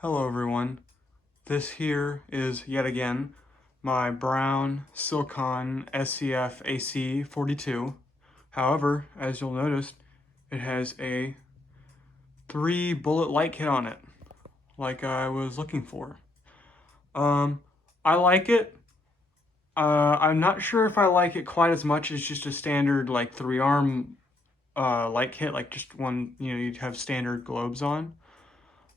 Hello everyone. This here is yet again my brown Silkon SCF-AC-42. However, as you'll notice, it has a 3-bullet light kit on it, like I was looking for. I like it. I'm not sure if I like it quite as much as just a standard like 3-arm light kit, like just one, you'd have standard globes on.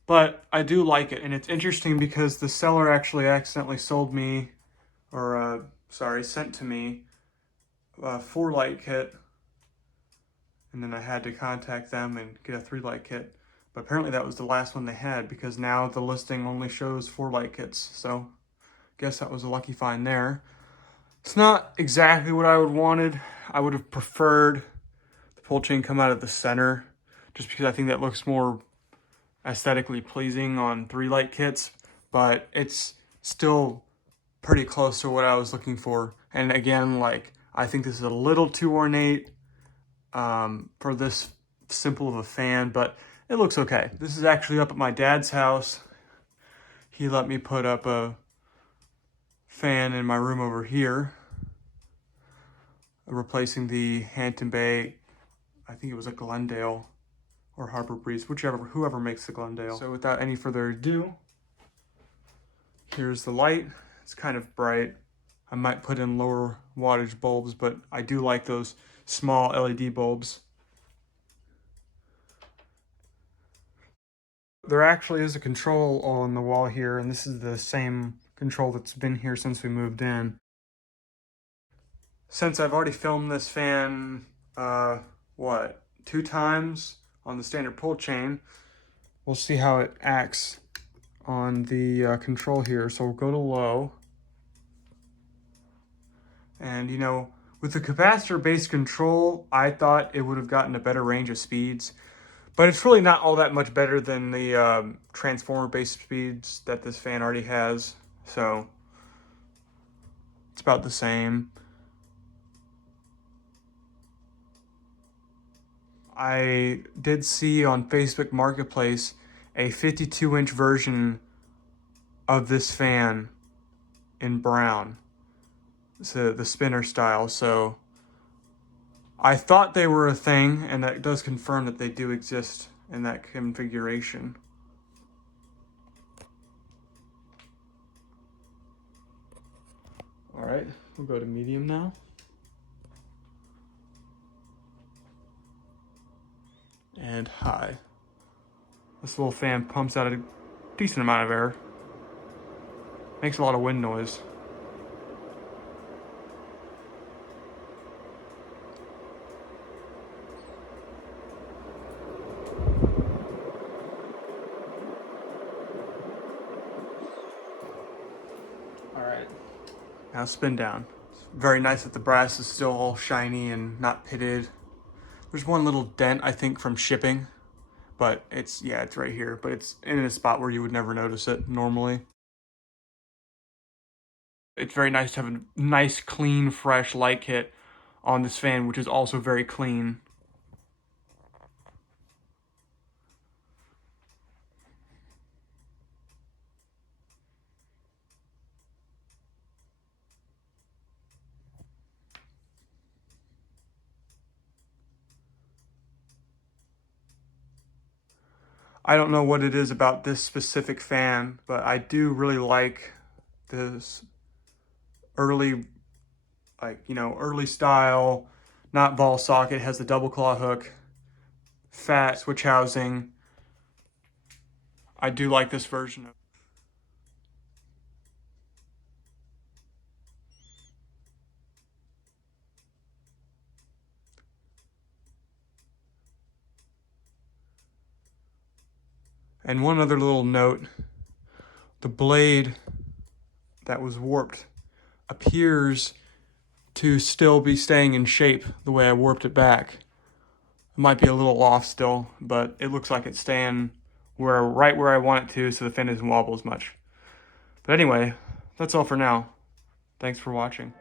But I do like it, and it's interesting because the seller actually accidentally sold me, or sent to me a 4-light kit, and then I had to contact them and get a 3-light kit. But apparently that was the last one they had, because now the listing only shows 4-light kits, so I guess that was a lucky find there. It's not exactly what I would have wanted. I would have preferred the pull chain come out of the center, just because I think that looks more aesthetically pleasing on 3-light kits, but it's still pretty close to what I was looking for. And again, like, I think this is a little too ornate for this simple of a fan, but it looks okay. This is actually up at my dad's house. He let me put up a fan in my room over here, replacing the Hampton Bay, I think it was a Glendale or Harbor Breeze, whoever makes the Glendale. So without any further ado, here's the light. It's kind of bright. I might put in lower wattage bulbs, but I do like those small LED bulbs. There actually is a control on the wall here, and this is the same control that's been here since we moved in. Since I've already filmed this fan, 2 times on the standard pull chain, we'll see how it acts on the control here. So we'll go to low. And with the capacitor-based control, I thought it would have gotten a better range of speeds, but it's really not all that much better than the transformer-based speeds that this fan already has. So it's about the same. I did see on Facebook Marketplace a 52-inch version of this fan in brown. It's the spinner style, so I thought they were a thing, and that does confirm that they do exist in that configuration. All right, we'll go to medium now. And high. This little fan pumps out a decent amount of air. Makes a lot of wind noise. All right, now spin down. It's very nice that the brass is still all shiny and not pitted. There's one little dent, I think, from shipping, but it's right here, but it's in a spot where you would never notice it normally. It's very nice to have a nice, clean, fresh light kit on this fan, which is also very clean. I don't know what it is about this specific fan, but I do really like this early, early style, not ball socket. It has the double claw hook, fat switch housing. I do like this version of. And one other little note, the blade that was warped appears to still be staying in shape the way I warped it back. It might be a little off still, but it looks like it's staying right where I want it to, so the fin doesn't wobble as much. But anyway, that's all for now. Thanks for watching.